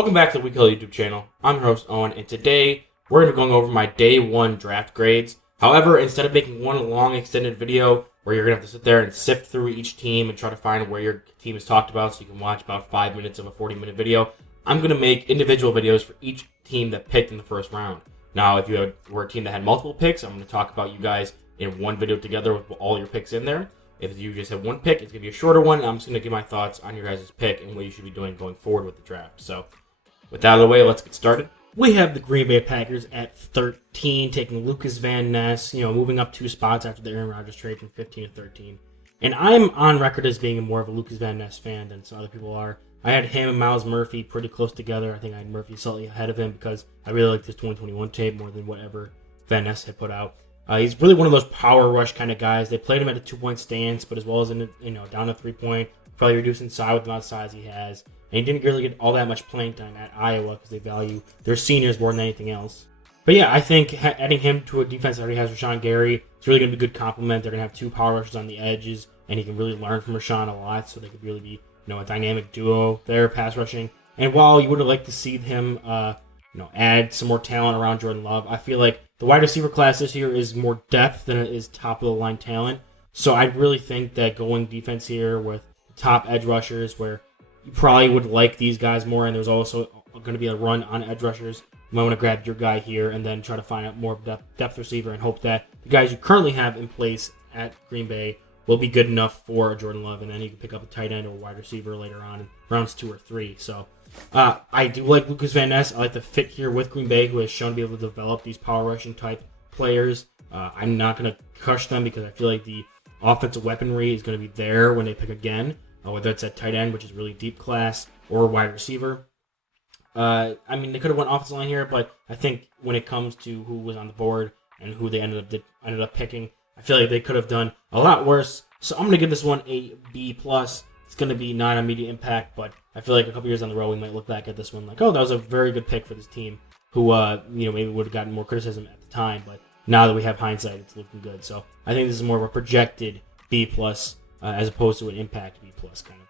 Welcome back to the Huddle YouTube channel. I'm your host, Owen, and today we're going to be going over my day one draft grades. However, instead of making one long extended video where you're going to have to sit there and sift through each team and try to find where your team is talked about so you can watch about 5 minutes of a 40-minute video, I'm going to make individual videos for each team that picked in the first round. Now, if you were a team that had multiple picks, I'm going to talk about you guys in one video together with all your picks in there. If you just have one pick, it's going to be a shorter one. I'm just going to give my thoughts on your guys' pick and what you should be doing going forward with the draft. So, with that out of the way, let's get started. We have the Green Bay Packers at 13, taking Lucas Van Ness, moving up 2 spots after the Aaron Rodgers trade from 15 to 13. And I'm on record as being more of a Lucas Van Ness fan than some other people are. I had him and Miles Murphy pretty close together. I think I had Murphy slightly ahead of him because I really liked his 2021 tape more than whatever Van Ness had put out. He's really one of those power rush kind of guys. They played him at a 2-point stance, but as well as down to 3-point, probably reducing side with the amount of size he has. And he didn't really get all that much playing time at Iowa because they value their seniors more than anything else. But yeah, I think adding him to a defense that already has Rashawn Gary, it's really going to be a good compliment. They're going to have 2 power rushers on the edges, and he can really learn from Rashawn a lot, so they could really be a dynamic duo there, pass rushing. And while you would have liked to see him add some more talent around Jordan Love, I feel like the wide receiver class this year is more depth than it is top-of-the-line talent. So I really think that going defense here with top edge rushers where you probably would like these guys more, and there's also going to be a run on edge rushers. You might want to grab your guy here and then try to find out more of a depth receiver and hope that the guys you currently have in place at Green Bay will be good enough for Jordan Love, and then you can pick up a tight end or a wide receiver later on in rounds 2 or 3. So I do like Lucas Van Ness. I like the fit here with Green Bay, who has shown to be able to develop these power rushing type players. I'm not going to crush them because I feel like the offensive weaponry is going to be there when they pick again, whether it's at tight end, which is really deep class, or wide receiver. They could have went offensive line here, but I think when it comes to who was on the board and who they ended up picking, I feel like they could have done a lot worse. So I'm going to give this one a B+. It's going to be not immediate impact, but I feel like a couple years down the road we might look back at this one like, oh, that was a very good pick for this team who maybe would have gotten more criticism at the time, but now that we have hindsight, it's looking good. So I think this is more of a projected B+, as opposed to an impact B+ kind of